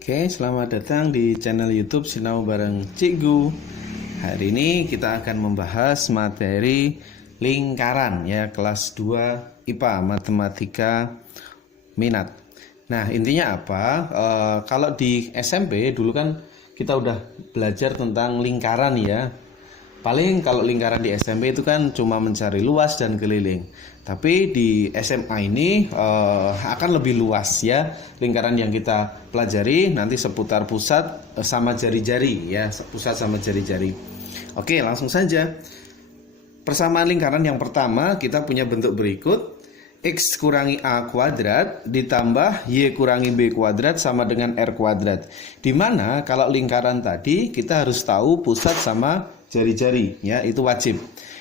Oke, selamat datang di channel YouTube Sinau bareng Cikgu. Hari ini kita akan membahas materi lingkaran ya, kelas 2 IPA Matematika Minat. Nah, intinya apa? Kalau di SMP dulu kan kita udah belajar tentang lingkaran ya. Paling kalau lingkaran di SMP itu kan cuma mencari luas dan keliling. Tapi di SMA ini akan lebih luas ya. Lingkaran yang kita pelajari nanti seputar pusat sama jari-jari ya, pusat sama jari-jari. Oke, langsung saja. Persamaan lingkaran yang pertama kita punya bentuk berikut. X kurangi A kuadrat ditambah Y kurangi B kuadrat sama dengan R kuadrat. Dimana kalau lingkaran tadi kita harus tahu pusat sama jari-jari ya, itu wajib.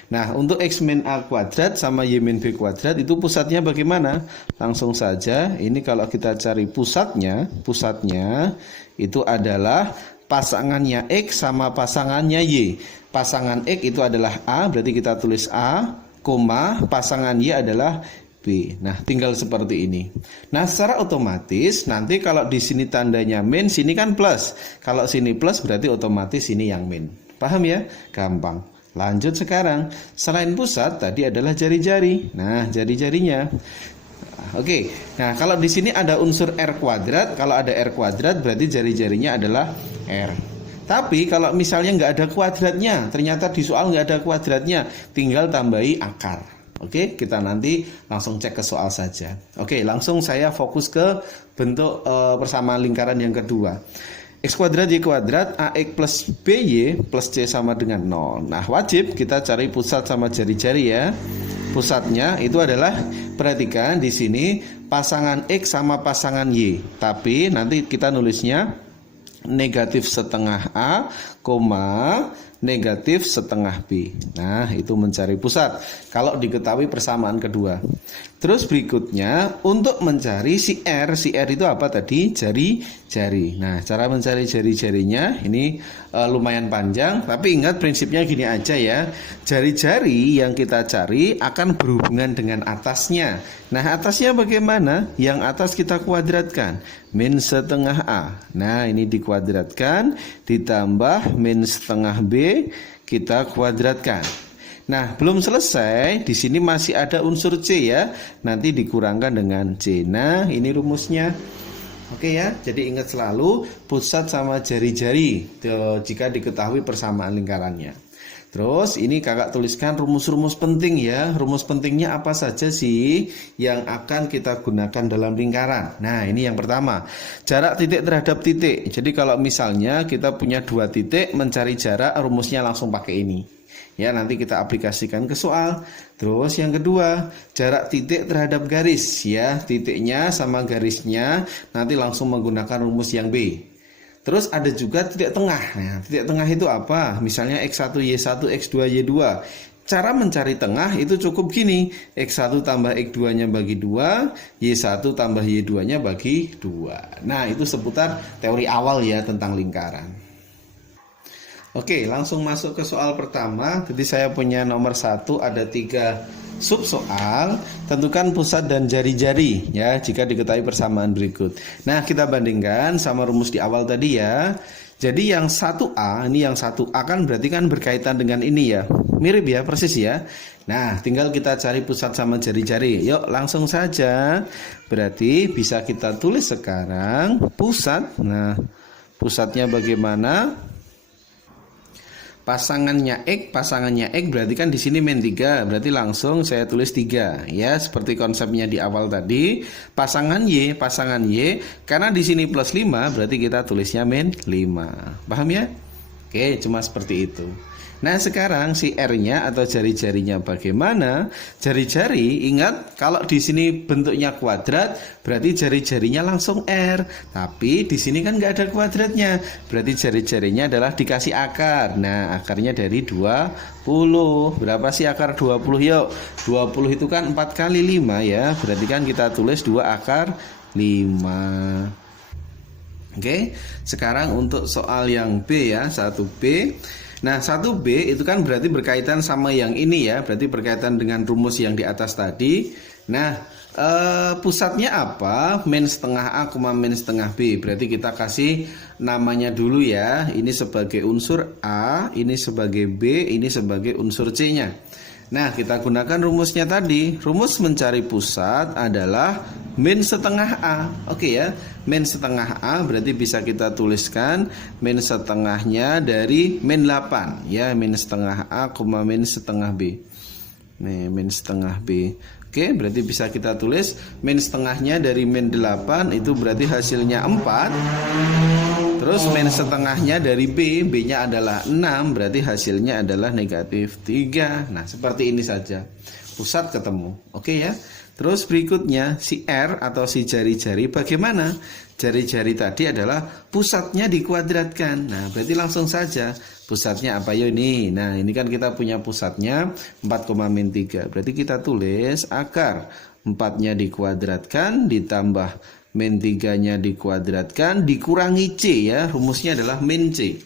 Nah, untuk X min A kuadrat sama Y min B kuadrat itu pusatnya bagaimana? Langsung saja, ini kalau kita cari pusatnya itu adalah pasangannya X sama pasangannya Y. Pasangan X itu adalah A, berarti kita tulis A, koma, pasangan Y adalah B. Nah, tinggal seperti ini. Nah, secara otomatis nanti kalau di sini tandanya min, sini kan plus. Kalau sini plus berarti otomatis ini yang min. Paham ya? Gampang. Lanjut sekarang. Selain pusat tadi adalah jari-jari. Nah, jari-jarinya. Oke. Nah, kalau di sini ada unsur R kuadrat, kalau ada R kuadrat berarti jari-jarinya adalah R. Tapi kalau misalnya nggak ada kuadratnya, ternyata di soal nggak ada kuadratnya, tinggal tambahi akar. Oke, kita nanti langsung cek ke soal saja. Oke, langsung saya fokus ke bentuk persamaan lingkaran yang kedua. X kuadrat Y kuadrat AX plus BY plus C sama dengan 0. Nah, wajib kita cari pusat sama jari-jari ya. Pusatnya itu adalah, perhatikan di sini pasangan X sama pasangan Y. Tapi nanti kita nulisnya negatif setengah A, negatif setengah B. Nah, itu mencari pusat kalau diketahui persamaan kedua. Terus berikutnya untuk mencari si R itu apa tadi? Jari-jari. Nah, cara mencari jari-jarinya ini lumayan panjang, tapi ingat prinsipnya gini aja ya. Jari-jari yang kita cari akan berhubungan dengan atasnya. Nah, atasnya bagaimana? Yang atas kita kuadratkan, min setengah A. Nah, ini dikuadratkan ditambah min setengah B kita kuadratkan. Nah, belum selesai, di sini masih ada unsur C ya. Nanti dikurangkan dengan C. Nah, ini rumusnya. Oke ya, jadi ingat selalu pusat sama jari-jari jika diketahui persamaan lingkarannya. Terus ini kakak tuliskan rumus-rumus penting ya. Rumus pentingnya apa saja sih yang akan kita gunakan dalam lingkaran? Nah, ini yang pertama, jarak titik terhadap titik. Jadi kalau misalnya kita punya dua titik, mencari jarak, rumusnya langsung pakai ini. Ya, nanti kita aplikasikan ke soal. Terus yang kedua, jarak titik terhadap garis ya. Titiknya sama garisnya nanti langsung menggunakan rumus yang B. Terus ada juga titik tengah. Nah, titik tengah itu apa? Misalnya X1 Y1 X2 Y2. Cara mencari tengah itu cukup gini. X1 tambah X2 nya bagi 2, Y1 tambah Y2 nya bagi 2. Nah, itu seputar teori awal ya tentang lingkaran. Oke, langsung masuk ke soal pertama. Jadi saya punya nomor 1, ada 3 sub soal. Tentukan pusat dan jari-jari ya jika diketahui persamaan berikut. Nah, kita bandingkan sama rumus di awal tadi ya. Jadi yang 1A, ini yang 1A kan berarti kan berkaitan dengan ini ya. Mirip ya, persis ya. Nah, tinggal kita cari pusat sama jari-jari. Yuk, langsung saja. Berarti bisa kita tulis sekarang pusat. Nah, pusatnya bagaimana? Pasangannya X berarti kan di sini min 3, berarti langsung saya tulis 3 ya, seperti konsepnya di awal tadi. Pasangan Y karena di sini plus 5 berarti kita tulisnya min 5. Paham ya? Oke, cuma seperti itu. Nah, sekarang si R-nya atau jari-jarinya bagaimana? Jari-jari, ingat kalau di sini bentuknya kuadrat, berarti jari-jarinya langsung R. Tapi di sini kan nggak ada kuadratnya, berarti jari-jarinya adalah dikasih akar. Nah, akarnya dari 20. Berapa sih akar 20? Yuk, 20 itu kan 4 kali 5 ya, berarti kan kita tulis 2 akar 5. Oke, sekarang untuk soal yang B ya, 1B. Nah, 1B itu kan berarti berkaitan sama yang ini ya, berarti berkaitan dengan rumus yang di atas tadi. Nah, Pusatnya apa? Min setengah A, min setengah B. Berarti kita kasih namanya dulu ya. Ini sebagai unsur A, ini sebagai B, ini sebagai unsur C-nya. Nah, kita gunakan rumusnya tadi. Rumus mencari pusat adalah min setengah A. Oke ya, min setengah A berarti bisa kita tuliskan min setengahnya dari min 8. Ya, min setengah A, min setengah B. Nih, min setengah B. Oke, berarti bisa kita tulis min setengahnya dari min 8 itu berarti hasilnya 4. Terus min setengahnya dari B, B-nya adalah 6, berarti hasilnya adalah negatif 3. Nah, seperti ini saja. Pusat ketemu. Oke ya. Terus berikutnya si R atau si jari-jari bagaimana? Jari-jari tadi adalah pusatnya dikuadratkan. Nah, berarti langsung saja. Pusatnya apa ya ini? Nah, ini kan kita punya pusatnya 4,-3. Berarti kita tulis akar 4-nya dikuadratkan ditambah min 3-nya dikuadratkan dikurangi C ya. Rumusnya adalah min C.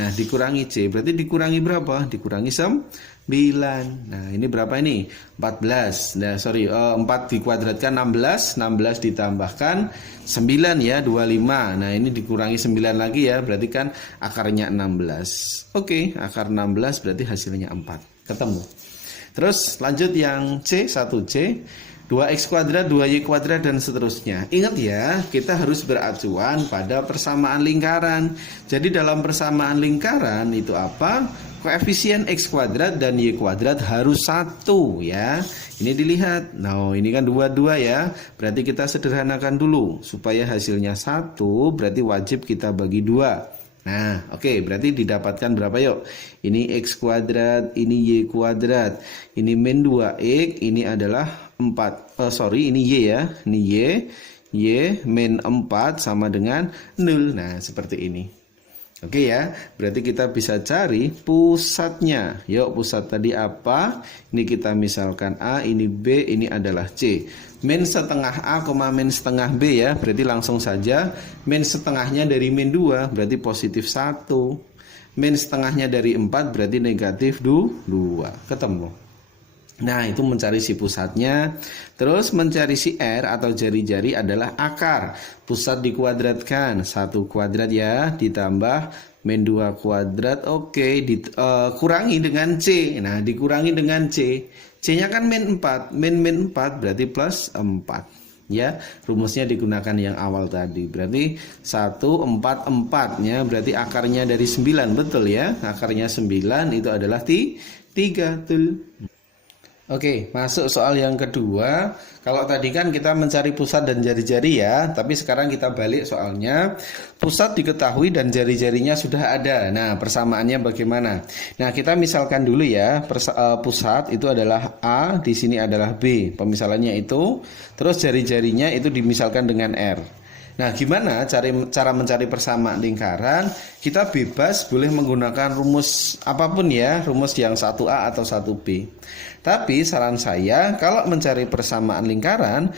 Nah, dikurangi C berarti dikurangi berapa? Dikurangi 9. Nah, ini berapa ini? 14. Nah, 4 dikuadratkan 16, 16 ditambahkan 9 ya, 25. Nah, ini dikurangi 9 lagi ya, berarti kan akarnya 16. Oke, akar 16 berarti hasilnya 4. Ketemu. Terus lanjut yang C, 1C. 2x kuadrat, 2y kuadrat, dan seterusnya. Ingat ya, kita harus beracuan pada persamaan lingkaran. Jadi dalam persamaan lingkaran itu apa? Koefisien x kuadrat dan y kuadrat harus 1 ya. Ini dilihat. Nah, ini kan 22 ya. Berarti kita sederhanakan dulu. Supaya hasilnya 1, berarti wajib kita bagi 2. Nah, oke, berarti didapatkan berapa yuk? Ini x kuadrat, ini y kuadrat. Ini min 2x, ini adalah 4. Ini y ya. Ini y min 4 sama dengan 0. Nah, seperti ini. Oke ya, berarti kita bisa cari pusatnya. Yuk, pusat tadi apa? Ini kita misalkan A, ini B, ini adalah C. Min setengah A, min setengah B ya. Berarti langsung saja min setengahnya dari min 2, berarti positif 1. Min setengahnya dari 4, berarti negatif 2. Ketemu. Nah, itu mencari si pusatnya. Terus mencari si R atau jari-jari adalah akar. Pusat dikuadratkan, 1 kuadrat ya, ditambah min 2 kuadrat. Oke, kurangi dengan C. Nah, dikurangi dengan C. C-nya kan min 4. Min 4 berarti plus 4. Ya, rumusnya digunakan yang awal tadi. Berarti 1, 4, 4 ya. Berarti akarnya dari 9, betul ya. Akarnya 9 itu adalah 3. Betul. Oke, masuk soal yang kedua. Kalau tadi kan kita mencari pusat dan jari-jari ya, tapi sekarang kita balik soalnya. Pusat diketahui dan jari-jarinya sudah ada. Nah, persamaannya bagaimana? Nah, kita misalkan dulu ya, pusat itu adalah A, di sini adalah B. Pemisalannya itu, terus jari-jarinya itu dimisalkan dengan R. Nah, gimana cara mencari persamaan lingkaran? Kita bebas boleh menggunakan rumus apapun ya, rumus yang 1A atau 1B. Tapi saran saya, kalau mencari persamaan lingkaran,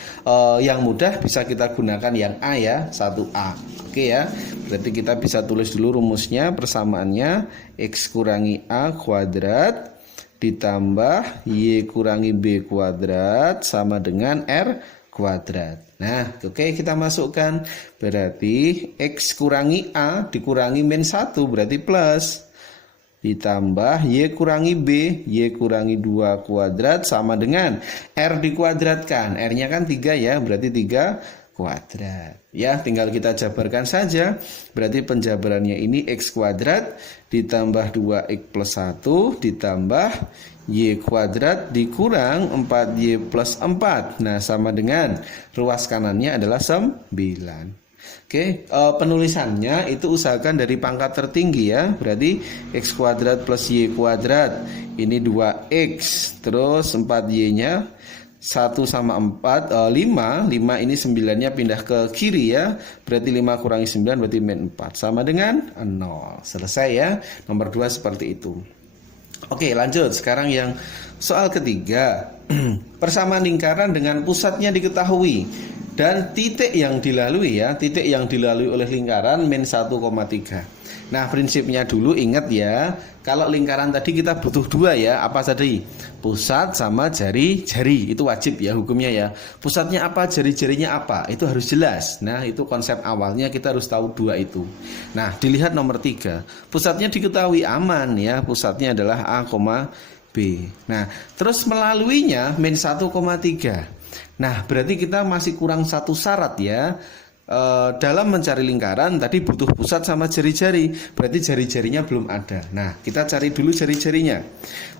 yang mudah bisa kita gunakan yang A ya, 1A. Oke ya, berarti kita bisa tulis dulu rumusnya, persamaannya X kurangi A kuadrat ditambah Y kurangi B kuadrat sama dengan R kuadrat. Nah, oke, kita masukkan. Berarti X kurangi A dikurangi min 1 berarti plus. Ditambah Y kurangi B, Y kurangi 2 kuadrat sama dengan R dikuadratkan. R-nya kan 3 ya, berarti 3 kuadrat. Ya, tinggal kita jabarkan saja. Berarti penjabarannya ini X kuadrat ditambah 2X plus 1 ditambah Y kuadrat dikurang 4Y plus 4. Nah, sama dengan ruas kanannya adalah 9. Oke, penulisannya itu usahakan dari pangkat tertinggi ya. Berarti X kuadrat plus Y kuadrat. Ini 2X. Terus 4Y-nya 1 sama 4, 5 ini 9-nya pindah ke kiri ya. Berarti 5 kurangi 9 berarti min 4. Sama dengan 0. Selesai ya. Nomor 2 seperti itu. Oke, lanjut. Sekarang yang soal ketiga. Persamaan lingkaran dengan pusatnya diketahui dan titik yang dilalui ya, titik yang dilalui oleh lingkaran min 1,3. Nah, prinsipnya dulu ingat ya, kalau lingkaran tadi kita butuh dua ya, apa tadi? Pusat sama jari-jari, itu wajib ya hukumnya ya. Pusatnya apa, jari-jarinya apa, itu harus jelas. Nah, itu konsep awalnya kita harus tahu dua itu. Nah, dilihat nomor 3, pusatnya diketahui aman ya, pusatnya adalah A, B. Nah, terus melaluinya min 1,3. Nah, berarti kita masih kurang satu syarat ya. Dalam mencari lingkaran tadi butuh pusat sama jari-jari, berarti jari-jarinya belum ada. Nah, kita cari dulu jari-jarinya.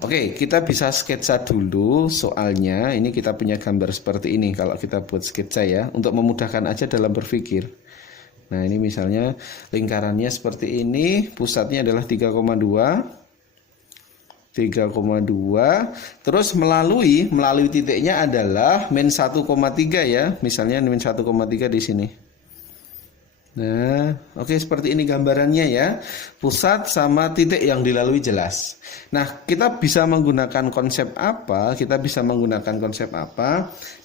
Oke, kita bisa sketsa dulu soalnya. Ini kita punya gambar seperti ini kalau kita buat sketsa ya, untuk memudahkan aja dalam berpikir. Nah, ini misalnya lingkarannya seperti ini, pusatnya adalah 3,2, terus melalui titiknya adalah min 1,3 ya, misalnya min 1,3 di sini. Nah, oke, seperti ini gambarannya ya. Pusat sama titik yang dilalui jelas. Nah, kita bisa menggunakan konsep apa?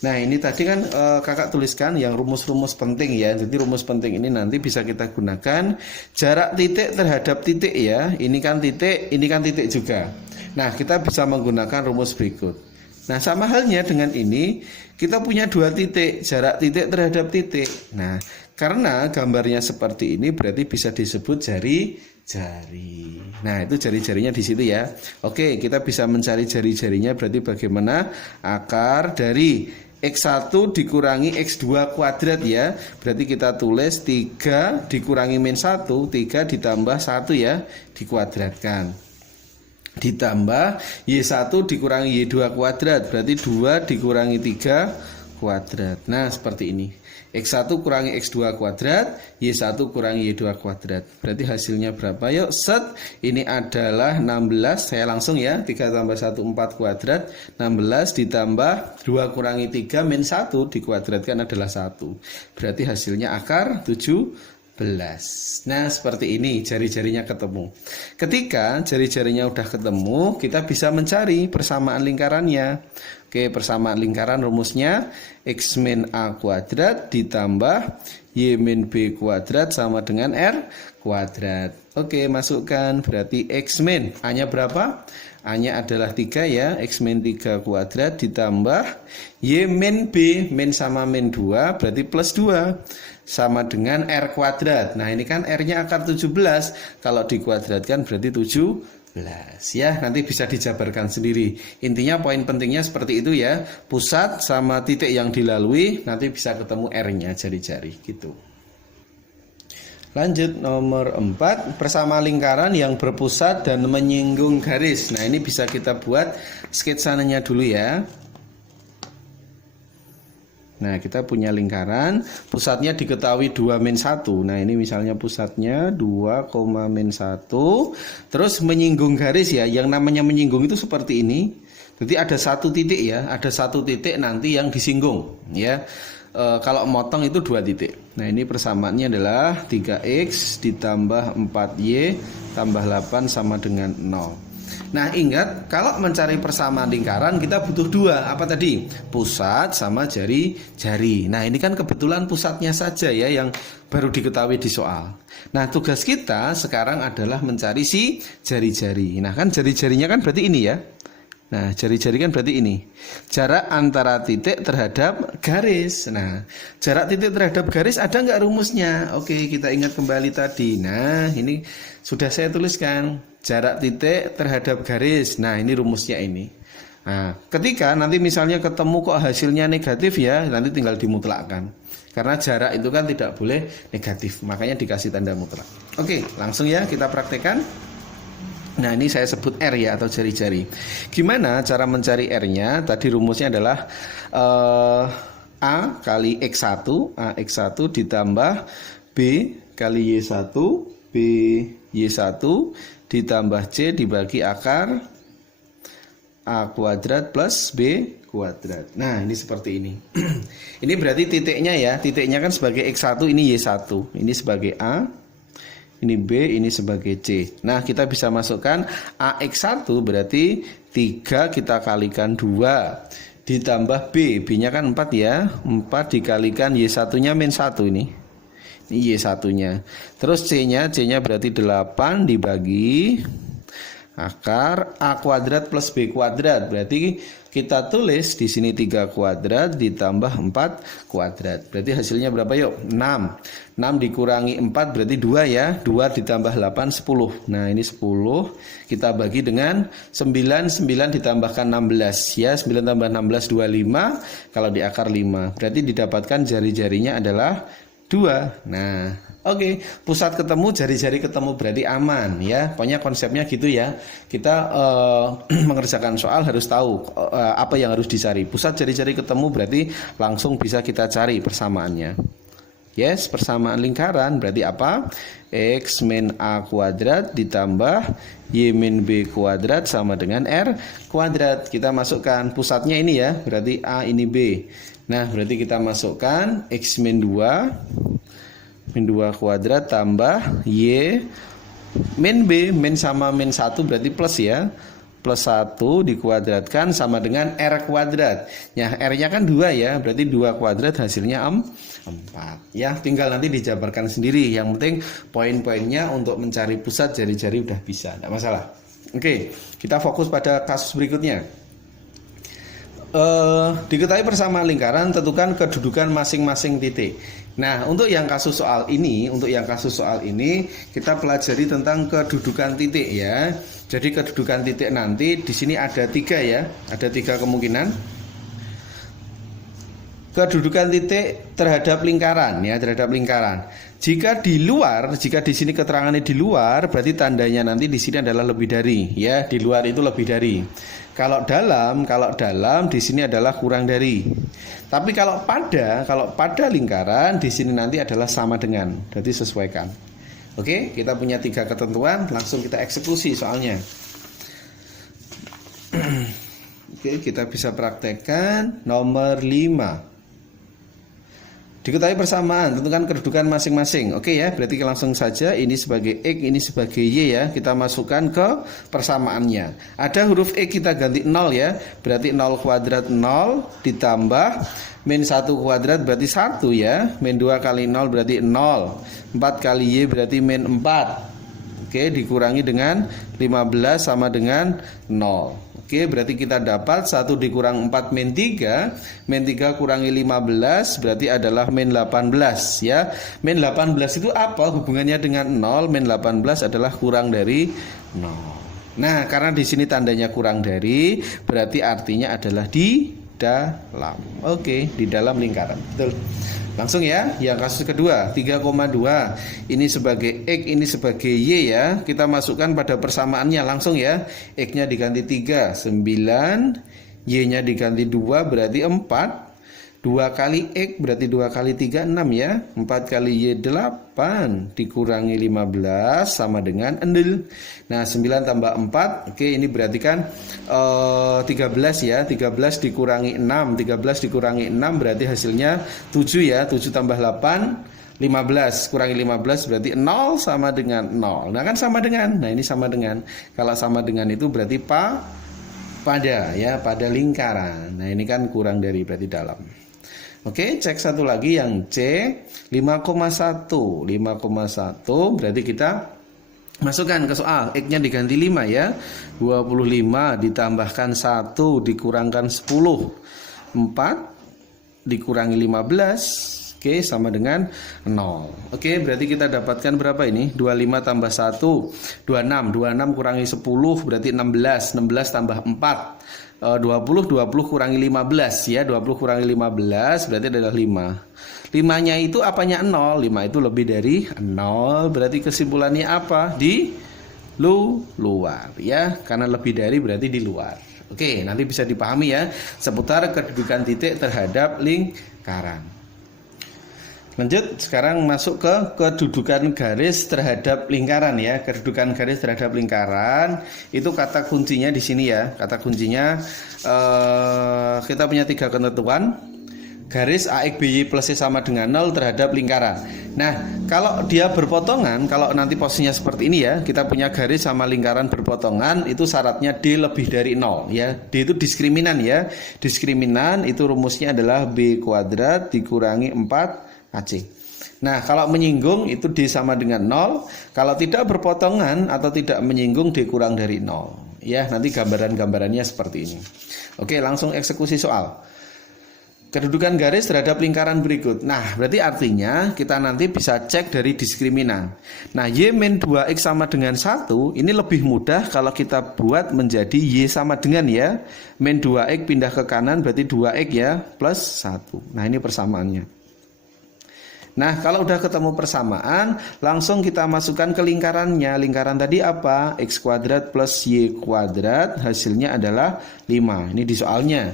Nah, ini tadi kan kakak tuliskan yang rumus-rumus penting ya. Jadi rumus penting ini nanti bisa kita gunakan. Jarak titik terhadap titik ya. Ini kan titik juga. Nah, kita bisa menggunakan rumus berikut. Nah, sama halnya dengan ini, kita punya dua titik, jarak titik terhadap titik. Nah, karena gambarnya seperti ini berarti bisa disebut jari-jari. Nah, itu jari-jarinya di situ ya. Oke, kita bisa mencari jari-jarinya, berarti bagaimana? Akar dari X1 dikurangi X2 kuadrat ya. Berarti kita tulis 3 dikurangi min 1, 3 ditambah 1 ya, dikuadratkan. Ditambah Y1 dikurangi Y2 kuadrat, berarti 2 dikurangi 3 kuadrat. Nah, seperti ini. X1 kurangi X2 kuadrat, Y1 kurangi Y2 kuadrat. Berarti hasilnya berapa? Yuk, set. Ini adalah 16. Saya langsung ya, 3 tambah 1, 4 kuadrat. 16 ditambah 2 kurangi 3 min 1 dikuadratkan adalah 1. Berarti hasilnya akar 17. Nah, seperti ini jari-jarinya ketemu. Ketika jari-jarinya udah ketemu, kita bisa mencari persamaan lingkarannya. Oke, persamaan lingkaran rumusnya X min A kuadrat ditambah Y min B kuadrat sama dengan R kuadrat. Oke, masukkan, berarti X min A-nya berapa? A-nya adalah 3 ya, X min 3 kuadrat ditambah Y min B, min sama min 2 berarti plus 2 sama dengan R kuadrat. Nah, ini kan R-nya akar 17, kalau dikuadratkan berarti 17 ya, nanti bisa dijabarkan sendiri. Intinya poin pentingnya seperti itu ya, pusat sama titik yang dilalui nanti bisa ketemu R-nya, jari-jari gitu. Lanjut nomor 4, persamaan lingkaran yang berpusat dan menyinggung garis. Nah, ini bisa kita buat sketsanya dulu ya. Nah, kita punya lingkaran, pusatnya diketahui 2 min 1. Nah, ini misalnya pusatnya 2, min 1. Terus menyinggung garis ya, yang namanya menyinggung itu seperti ini. Jadi ada satu titik ya, ada satu titik nanti yang disinggung ya. Kalau motong itu 2 titik. Nah, ini persamaannya adalah 3X ditambah 4Y tambah 8 sama dengan 0. Nah, ingat kalau mencari persamaan lingkaran kita butuh 2. Apa tadi? Pusat sama jari-jari. Nah, ini kan kebetulan pusatnya saja ya yang baru diketahui di soal. Nah, tugas kita sekarang adalah mencari si jari-jari. Nah, kan jari-jarinya kan berarti ini ya. Nah, jari-jari kan berarti ini. Jarak antara titik terhadap garis. Nah, jarak titik terhadap garis ada nggak rumusnya? Oke, kita ingat kembali tadi. Nah, ini sudah saya tuliskan. Jarak titik terhadap garis. Nah, ini rumusnya ini. Nah, ketika nanti misalnya ketemu kok hasilnya negatif ya, nanti tinggal dimutlakkan. Karena jarak itu kan tidak boleh negatif. Makanya dikasih tanda mutlak. Oke, langsung ya kita praktekkan. Nah, ini saya sebut R ya, atau jari-jari. Gimana cara mencari R-nya? Tadi rumusnya adalah A kali X1, A X1 ditambah B kali Y1, B Y1 ditambah C dibagi akar A kuadrat plus B kuadrat. Nah, ini seperti ini. Ini berarti titiknya ya, titiknya kan sebagai X1, ini Y1, ini sebagai A, ini B, ini sebagai C. Nah, kita bisa masukkan AX1 berarti 3 kita kalikan 2 ditambah B, B nya kan 4 ya, 4 dikalikan Y1 nya min 1 ini. Y satunya. Terus C-nya berarti 8 dibagi akar A kuadrat plus B kuadrat. Berarti kita tulis di sini 3 kuadrat ditambah 4 kuadrat. Berarti hasilnya berapa yuk? 6. 6 dikurangi 4 berarti 2 ya. 2 ditambah 8 10. Nah, ini 10 kita bagi dengan 9. 9 ditambahkan 16 ya. 9 tambah 16 25. Kalau di akar 5. Berarti didapatkan jari-jarinya adalah 2. Nah, oke, pusat ketemu, jari-jari ketemu berarti aman ya. Pokoknya konsepnya gitu ya. Kita mengerjakan soal harus tahu apa yang harus dicari. Pusat jari-jari ketemu berarti langsung bisa kita cari persamaannya. Yes, persamaan lingkaran berarti apa? X min A kuadrat ditambah Y min B kuadrat sama dengan R kuadrat. Kita masukkan pusatnya ini ya, berarti A ini B. Nah, berarti kita masukkan X min 2 kuadrat tambah Y min B. Min sama min 1 berarti plus ya. Plus 1 dikuadratkan sama dengan R kuadrat. Ya, R-nya kan 2 ya. Berarti 2 kuadrat hasilnya 4. Ya, tinggal nanti dijabarkan sendiri. Yang penting poin-poinnya untuk mencari pusat jari-jari udah bisa. Tidak masalah. Oke, kita fokus pada kasus berikutnya. Diketahui persamaan lingkaran, tentukan kedudukan masing-masing titik. Nah, untuk yang kasus soal ini, kita pelajari tentang kedudukan titik ya. Jadi kedudukan titik nanti di sini ada 3 ya, ada 3 kemungkinan. Kedudukan titik terhadap lingkaran ya, terhadap lingkaran. Jika di sini keterangannya di luar, berarti tandanya nanti di sini adalah lebih dari ya, di luar itu lebih dari. Kalau dalam di sini adalah kurang dari. Tapi kalau pada lingkaran di sini nanti adalah sama dengan. Berarti sesuaikan. Oke, kita punya 3 ketentuan, langsung kita eksekusi soalnya. Oke, kita bisa praktekkan nomor 5. Diketahui persamaan, tentukan kedudukan masing-masing. Oke ya, berarti langsung saja ini sebagai X, ini sebagai Y ya. Kita masukkan ke persamaannya. Ada huruf X kita ganti 0 ya. Berarti 0 kuadrat 0 ditambah min 1 kuadrat berarti 1 ya. Min 2 kali 0 berarti 0. 4 kali Y berarti min 4. Oke, dikurangi dengan 15 sama dengan 0. Oke, berarti kita dapat 1 dikurang 4 min 3. Min 3 kurangi 15 berarti adalah min 18 ya. Min 18 itu apa hubungannya dengan 0? Min 18 adalah kurang dari 0. Nah, karena di sini tandanya kurang dari, berarti artinya adalah di dalam. Oke, di dalam lingkaran. Betul. Langsung ya, yang kasus kedua 3,2. Ini sebagai X, ini sebagai Y ya. Kita masukkan pada persamaannya langsung ya. X-nya diganti 3, 9. Y-nya diganti 2 berarti 4. 2 kali X berarti 2 kali 3 6 ya. 4 kali Y 8 dikurangi 15 sama dengan 0. Nah, 9 tambah 4. Oke, ini berarti kan 13 ya. 13 dikurangi 6. 13 dikurangi 6 berarti hasilnya 7 ya. 7 tambah 8 15 kurangi 15 berarti 0 sama dengan 0. Nah, kan sama dengan. Nah, ini sama dengan. Kalau sama dengan itu berarti pada ya, pada lingkaran. Nah, ini kan kurang dari berarti dalam. Oke, cek satu lagi yang C 5,1. 5,1 berarti kita masukkan ke soal. X-nya diganti 5 ya. 25 ditambahkan 1 dikurangkan 10. 4 dikurangi 15. Oke, sama dengan 0. Oke, berarti kita dapatkan berapa ini? 25 tambah 1 26. 26 kurangi 10 berarti 16. 16 tambah 4 20 kurangi 15 ya. 20 kurangi 15 berarti adalah 5. 5-nya itu apanya 0? 5 itu lebih dari 0. Berarti kesimpulannya apa? Di luar ya. Karena lebih dari berarti di luar. Oke, nanti bisa dipahami ya seputar kedudukan titik terhadap lingkaran. Lanjut, sekarang masuk ke kedudukan garis terhadap lingkaran ya. Kedudukan garis terhadap lingkaran itu kata kuncinya di sini ya. Kata kuncinya kita punya 3 ketentuan. Garis AX BY plus C sama dengan 0 terhadap lingkaran. Nah, kalau dia berpotongan, kalau nanti posisinya seperti ini ya, kita punya garis sama lingkaran berpotongan, itu syaratnya D lebih dari 0 ya. D itu diskriminan ya. Diskriminan itu rumusnya adalah B kuadrat dikurangi 4 AC. Nah, kalau menyinggung itu D sama dengan 0. Kalau tidak berpotongan atau tidak menyinggung D kurang dari 0. Ya, nanti gambaran-gambarannya seperti ini. Oke, langsung eksekusi soal. Kedudukan garis terhadap lingkaran berikut. Nah, berarti artinya kita nanti bisa cek dari diskriminan. Nah, Y min 2X sama dengan 1. Ini lebih mudah kalau kita buat menjadi Y sama dengan ya. Min 2X pindah ke kanan berarti 2X ya plus 1. Nah, ini persamaannya. Nah, kalau udah ketemu persamaan, langsung kita masukkan ke lingkarannya. Lingkaran tadi apa? X kuadrat plus Y kuadrat, hasilnya adalah 5. Ini di soalnya.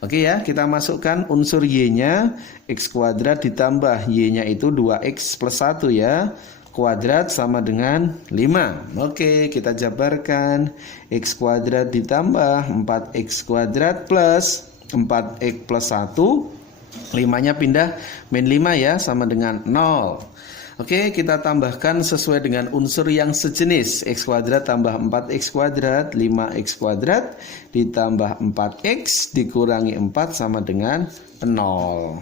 Oke ya, kita masukkan unsur Y-nya, X kuadrat ditambah Y-nya itu 2X plus 1 ya. Kuadrat sama dengan 5. Oke, kita jabarkan. X kuadrat ditambah 4X kuadrat plus 4X plus 1. 5-nya pindah min 5 ya, sama dengan 0. Oke, kita tambahkan sesuai dengan unsur yang sejenis. X kuadrat tambah 4X kuadrat, 5X kuadrat ditambah 4X dikurangi 4 sama dengan 0.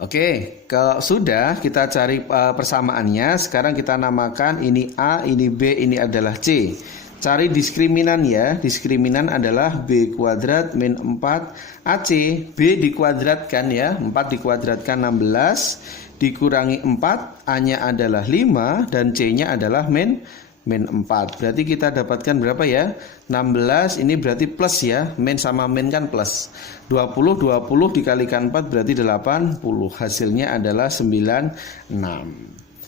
Oke, kalau sudah kita cari persamaannya. Sekarang kita namakan ini A, ini B, ini adalah C. Cari diskriminan ya. Diskriminan adalah B kuadrat min 4 AC. B dikuadratkan ya, 4 dikuadratkan 16 dikurangi 4, A-nya adalah 5 dan C-nya adalah min 4. Berarti kita dapatkan berapa ya? 16, ini berarti plus ya. Min sama min kan plus. 20 dikalikan 4 berarti 80. Hasilnya adalah 96.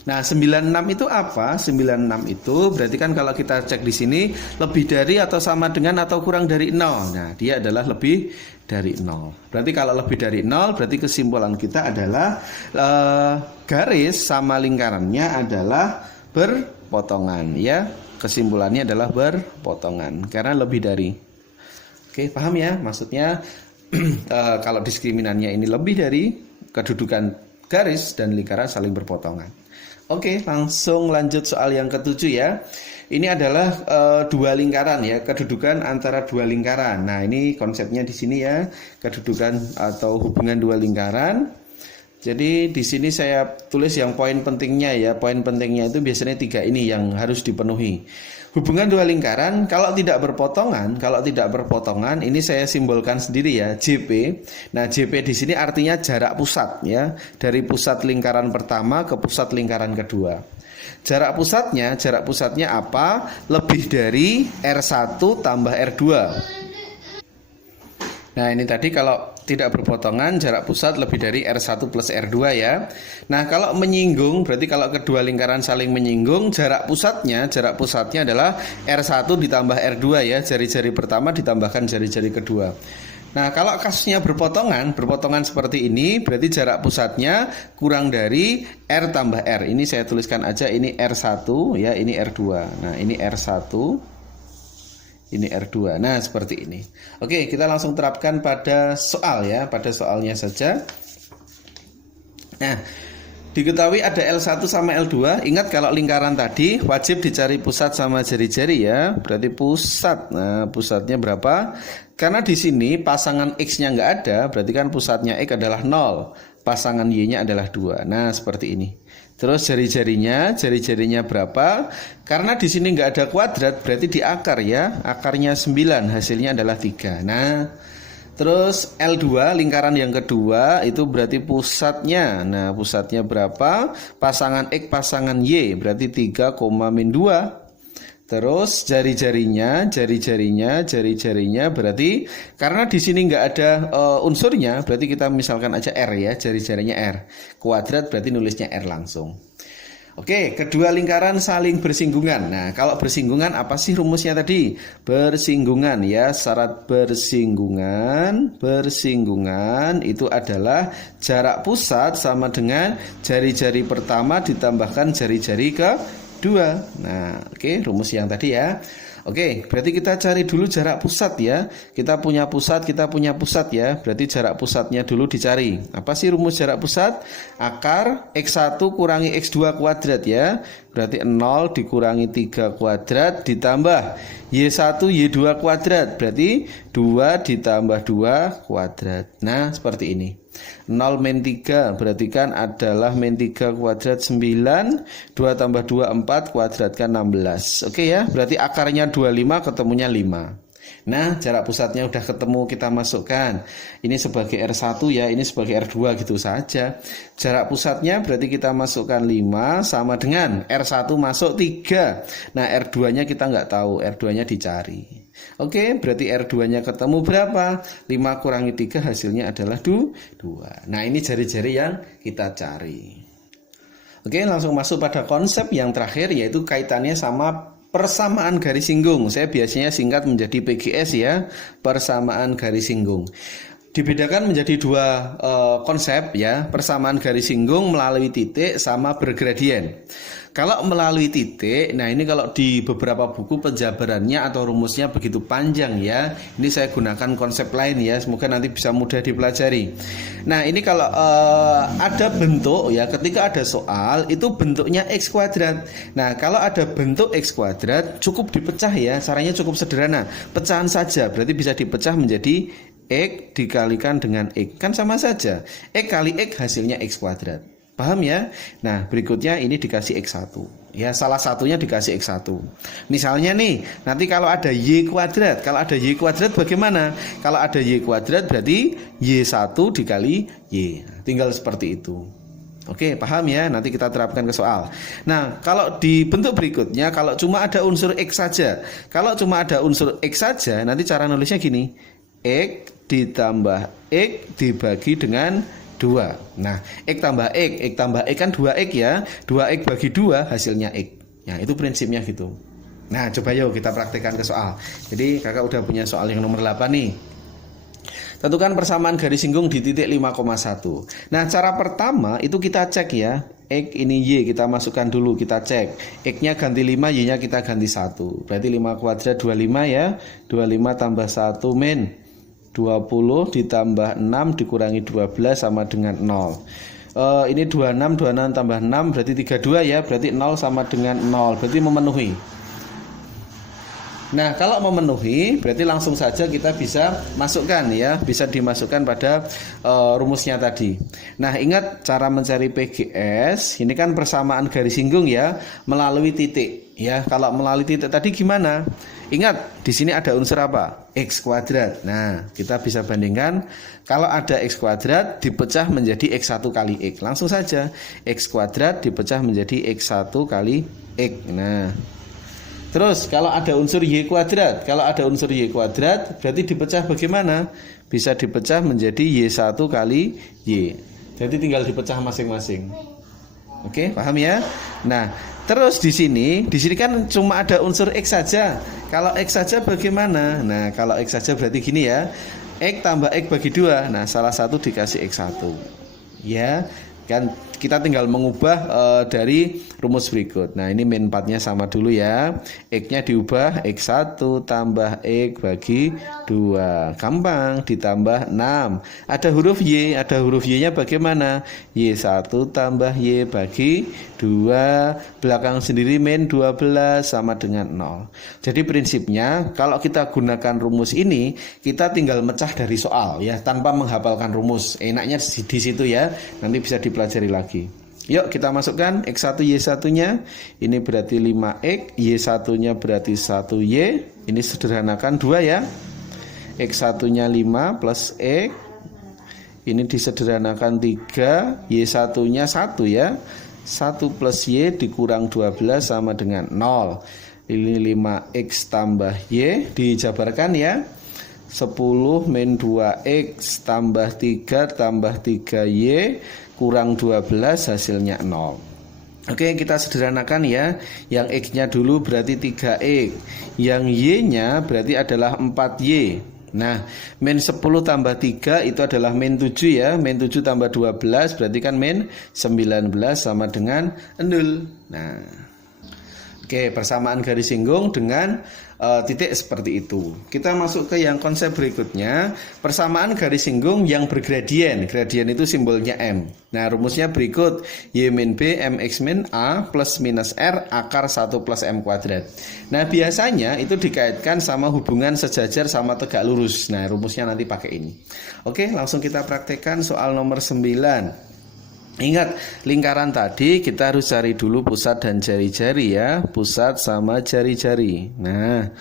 Nah, 96 itu apa? 96 itu berarti kan kalau kita cek di sini lebih dari atau sama dengan atau kurang dari 0. Nah, dia adalah lebih dari 0. Berarti kalau lebih dari 0 berarti kesimpulan kita adalah garis sama lingkarannya adalah berpotongan ya. Kesimpulannya adalah berpotongan karena lebih dari. Oke, paham ya? Maksudnya kalau diskriminannya ini lebih dari, kedudukan garis dan lingkaran saling berpotongan. Oke, langsung lanjut soal yang ketujuh ya. Ini adalah dua lingkaran ya, kedudukan antara dua lingkaran. Nah, ini konsepnya di sini ya, kedudukan atau hubungan dua lingkaran. Jadi di sini saya tulis yang poin pentingnya ya. Poin pentingnya itu biasanya 3 ini yang harus dipenuhi. Hubungan dua lingkaran kalau tidak berpotongan, ini saya simbolkan sendiri ya, JP. Nah, JP di sini artinya jarak pusat ya, dari pusat lingkaran pertama ke pusat lingkaran kedua. Jarak pusatnya apa? Lebih dari R1 tambah R2. Nah, ini tadi kalau tidak berpotongan jarak pusat lebih dari R1 plus R2 ya. Nah, kalau menyinggung berarti kalau kedua lingkaran saling menyinggung, jarak pusatnya adalah R1 ditambah R2 ya, jari-jari pertama ditambahkan jari-jari kedua. Nah, kalau kasusnya berpotongan seperti ini berarti jarak pusatnya kurang dari R tambah R. Ini saya tuliskan aja, ini R1 ya, ini R2. Nah, ini R1, ini R2. Nah, seperti ini. Oke, kita langsung terapkan pada soal ya, pada soalnya saja. Nah, diketahui ada L1 sama L2. Ingat kalau lingkaran tadi wajib dicari pusat sama jari-jari ya. Berarti pusat. Nah, pusatnya berapa? Karena di sini pasangan X-nya nggak ada, berarti kan pusatnya X adalah 0. Pasangan Y-nya adalah 2. Nah, seperti ini. Terus jari-jarinya berapa? Karena di sini nggak ada kuadrat, berarti di akar ya. Akarnya 9, hasilnya adalah 3. Nah, terus L2 lingkaran yang kedua itu berarti pusatnya. Nah, pusatnya berapa? Pasangan X, pasangan Y, berarti 3,-2. Terus jari-jarinya berarti karena di sini nggak ada unsurnya, berarti kita misalkan aja R ya, jari-jarinya R. Kuadrat berarti nulisnya R langsung. Oke, kedua lingkaran saling bersinggungan. Nah, kalau bersinggungan apa sih rumusnya tadi? Bersinggungan ya, syarat bersinggungan itu adalah jarak pusat sama dengan jari-jari pertama ditambahkan jari-jari kedua. Nah, oke, rumus yang tadi ya. Oke, berarti kita cari dulu jarak pusat ya. Kita punya pusat ya. Berarti jarak pusatnya dulu dicari. Apa sih rumus jarak pusat? Akar X1 kurangi X2 kuadrat ya. Berarti 0 dikurangi 3 kuadrat ditambah Y1 Y2 kuadrat. Berarti 2 ditambah 2 kuadrat. Nah, seperti ini. 0 min 3 berarti kan adalah min 3 kuadrat 9, 2 tambah 2 4, kuadratkan 16. Oke ya, berarti akarnya 25, ketemunya 5. Nah, jarak pusatnya udah ketemu, kita masukkan. Ini sebagai R1 ya, ini sebagai R2 gitu saja. Jarak pusatnya berarti kita masukkan 5 sama dengan R1 masuk 3. Nah, R2-nya kita nggak tahu, R2-nya dicari. Oke, berarti R2-nya ketemu berapa? 5 kurangi 3 hasilnya adalah 2. Nah, ini jari-jari yang kita cari. Oke, langsung masuk pada konsep yang terakhir, yaitu kaitannya sama persamaan garis singgung. Saya biasanya singkat menjadi PGS ya, persamaan garis singgung. Dibedakan menjadi dua konsep ya, persamaan garis singgung melalui titik sama bergradien. Kalau melalui titik, nah ini kalau di beberapa buku penjabarannya atau rumusnya begitu panjang ya. Ini saya gunakan konsep lain ya, semoga nanti bisa mudah dipelajari. Nah ini kalau ada bentuk ya, ketika ada soal itu bentuknya X kuadrat. Nah kalau ada bentuk X kuadrat cukup dipecah ya, caranya cukup sederhana. Pecahan saja, berarti bisa dipecah menjadi X dikalikan dengan X, kan sama saja. X kali X hasilnya X kuadrat. Paham ya? Nah, berikutnya ini dikasih X1. Ya, salah satunya dikasih X1. Misalnya nih, nanti kalau ada Y kuadrat. Kalau ada Y kuadrat bagaimana? Kalau ada Y kuadrat berarti Y1 dikali Y. Tinggal seperti itu. Oke, paham ya? Nanti kita terapkan ke soal. Nah, kalau di bentuk berikutnya, kalau cuma ada unsur X saja. Kalau cuma ada unsur X saja, nanti cara nulisnya gini. X ditambah X dibagi dengan 2. Nah, X tambah X tambah X kan 2X ya. 2X bagi 2 hasilnya X. Nah, itu prinsipnya gitu. Nah, coba yuk kita praktekkan ke soal. Jadi kakak udah punya soal yang nomor 8 nih. Tentukan persamaan garis singgung di titik 5,1. Nah, cara pertama itu kita cek ya. X ini Y kita masukkan dulu, kita cek. X-nya ganti 5, Y-nya kita ganti 1. Berarti 5 kuadrat 25 ya. 25 tambah 1 min 20 ditambah 6 dikurangi 12 sama dengan 0. Ini 26 tambah 6 berarti 32 ya. Berarti 0 sama dengan 0. Berarti memenuhi. Nah, kalau memenuhi berarti langsung saja kita bisa masukkan ya, bisa dimasukkan pada rumusnya tadi. Nah, ingat cara mencari PGS, ini kan persamaan garis singgung ya, melalui titik ya. Kalau melalui titik tadi gimana? Ingat, di sini ada unsur apa? X kuadrat. Nah, kita bisa bandingkan kalau ada X kuadrat dipecah menjadi X1 kali X. Langsung saja, X kuadrat dipecah menjadi X1 kali X. Nah, terus kalau ada unsur Y kuadrat, kalau ada unsur Y kuadrat berarti dipecah bagaimana? Bisa dipecah menjadi Y1 kali Y. Jadi tinggal dipecah masing-masing. Oke, paham ya? Nah, terus di sini kan cuma ada unsur X saja. Kalau X saja bagaimana? Nah, kalau X saja berarti gini ya. X tambah X bagi 2. Nah, salah satu dikasih X1. Ya, kan kita tinggal mengubah dari rumus berikut. Nah, ini min 4-nya sama dulu ya. X-nya diubah X1 tambah X bagi 2. Gampang, ditambah 6. Ada huruf Y, ada huruf Y-nya bagaimana? Y1 tambah Y bagi 2. Belakang sendiri min 12 sama dengan 0. Jadi prinsipnya kalau kita gunakan rumus ini, kita tinggal mecah dari soal ya, tanpa menghafalkan rumus. Enaknya di situ ya. Nanti bisa dipelajari lagi. Yuk kita masukkan X1 Y1-nya. Ini berarti 5X, Y1-nya berarti 1Y. Ini sederhanakan 2 ya. X1-nya 5 plus X. Ini disederhanakan 3, Y1-nya 1 ya. 1 plus Y dikurang 12 sama dengan 0. Ini 5X tambah Y dijabarkan ya. 10 min 2X tambah 3 tambah 3Y kurang 12 hasilnya 0. Oke, kita sederhanakan ya. Yang X-nya dulu berarti 3X. Yang Y-nya berarti adalah 4Y. Nah, min 10 tambah 3 itu adalah min 7 ya. Min 7 tambah 12 berarti kan min 19 sama dengan 0. Nah, Oke, persamaan garis singgung dengan titik seperti itu. Kita masuk ke yang konsep berikutnya, persamaan garis singgung yang bergradien. Gradien itu simbolnya M. Nah, rumusnya berikut, Y min B MX min A plus minus R akar 1 plus M kuadrat. Nah, biasanya itu dikaitkan sama hubungan sejajar sama tegak lurus. Nah, rumusnya nanti pakai ini. Oke, langsung kita praktekkan soal nomor 9. Ingat, lingkaran tadi kita harus cari dulu pusat dan jari-jari ya. Pusat sama jari-jari. Nah,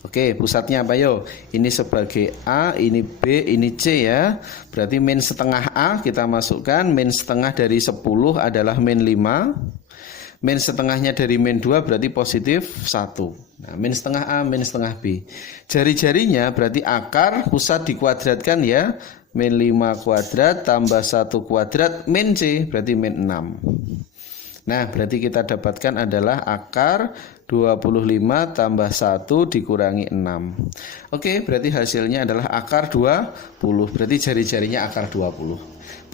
oke, pusatnya apa yo? Ini sebagai A, ini B, ini C ya. Berarti min setengah A kita masukkan. Min setengah dari 10 adalah min 5. Min setengahnya dari min 2 berarti positif 1. Nah, min setengah A, min setengah B. Jari-jarinya berarti akar pusat dikuadratkan ya. Min 5 kuadrat tambah 1 kuadrat min C berarti min 6. Nah, berarti kita dapatkan adalah akar 25 tambah 1 dikurangi 6. Oke, berarti hasilnya adalah akar 20. Berarti jari-jarinya akar 20.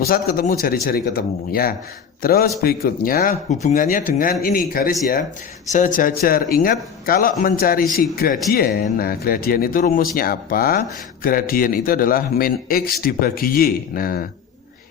Pusat ketemu, jari-jari ketemu ya. Terus berikutnya hubungannya dengan ini garis ya, sejajar. Ingat kalau mencari si gradien, nah gradien itu rumusnya apa? Gradien itu adalah min X dibagi Y. Nah,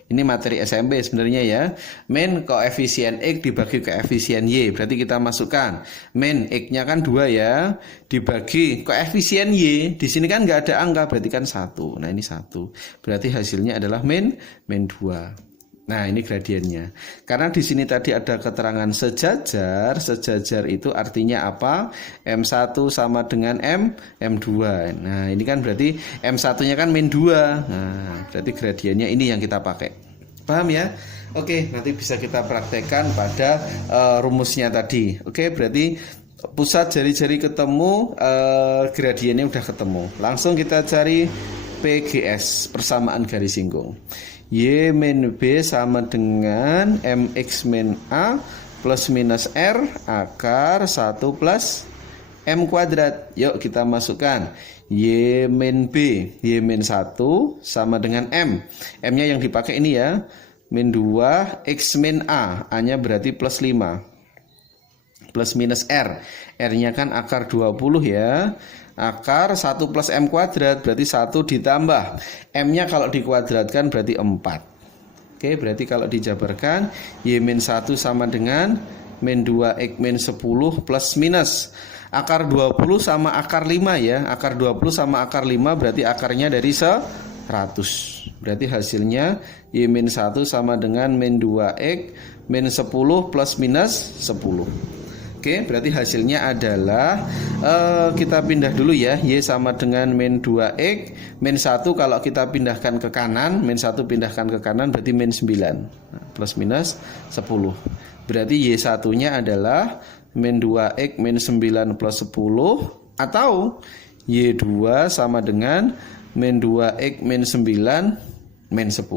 ini materi SMP sebenarnya ya. Min koefisien X dibagi koefisien Y. Berarti kita masukkan min X-nya kan 2 ya, dibagi koefisien Y. Di sini kan nggak ada angka, berarti kan 1. Nah, ini 1. Berarti hasilnya adalah min 2. Nah, ini gradiennya. Karena di sini tadi ada keterangan sejajar. Sejajar itu artinya apa? M1 sama dengan M2. Nah, ini kan berarti M1-nya kan min 2. Nah, berarti gradiennya ini yang kita pakai. Paham ya? Oke, nanti bisa kita praktekkan pada rumusnya tadi. Oke, berarti pusat jari-jari ketemu, gradiennya udah ketemu. Langsung kita cari PGS, persamaan garis singgung. Y min B sama dengan MX min A plus minus R akar 1 plus M kuadrat. Yuk kita masukkan Y min B, Y min 1 sama dengan M. M-nya yang dipakai ini ya, min 2 X min A, A-nya berarti plus 5 plus minus R, R-nya kan akar 20 ya. Akar 1 plus M kuadrat berarti 1 ditambah M-nya kalau dikuadratkan berarti 4. Oke, berarti kalau dijabarkan Y min 1 sama dengan min 2X min 10 plus minus akar 20 sama akar 5 ya. Akar 20 sama akar 5 berarti akarnya dari 100. Berarti hasilnya Y min 1 sama dengan min 2X min 10 plus minus 10. Oke, berarti hasilnya adalah kita pindah dulu ya. Y sama dengan min 2X min 1 kalau kita pindahkan ke kanan, min 1 pindahkan ke kanan berarti min 9. Nah, plus minus 10. Berarti Y1 nya adalah min 2X min 9 plus 10, atau Y2 sama dengan min 2X min 9 min 10.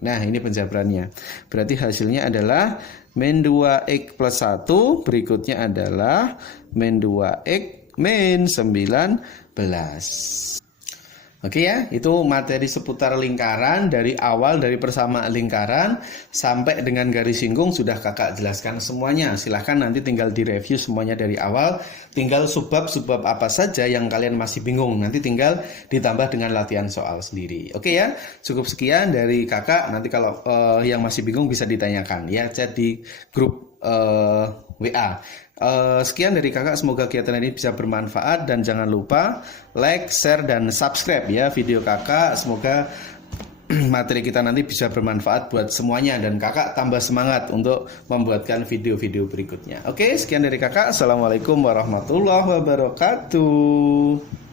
Nah, ini penjabarannya. Berarti hasilnya adalah min 2X plus 1, berikutnya adalah min 2X min 19. Oke ya, itu materi seputar lingkaran dari awal, dari persamaan lingkaran sampai dengan garis singgung sudah kakak jelaskan semuanya. Silahkan nanti tinggal direview semuanya dari awal. Tinggal subbab-subbab apa saja yang kalian masih bingung, nanti tinggal ditambah dengan latihan soal sendiri. Oke ya, cukup sekian dari kakak. Nanti kalau yang masih bingung bisa ditanyakan ya, chat di grup WA. Sekian dari kakak, semoga kegiatan ini bisa bermanfaat dan jangan lupa like, share, dan subscribe ya video kakak. Semoga materi kita nanti bisa bermanfaat buat semuanya dan kakak tambah semangat untuk membuatkan video-video berikutnya. Oke, sekian dari kakak. Assalamualaikum warahmatullahi wabarakatuh.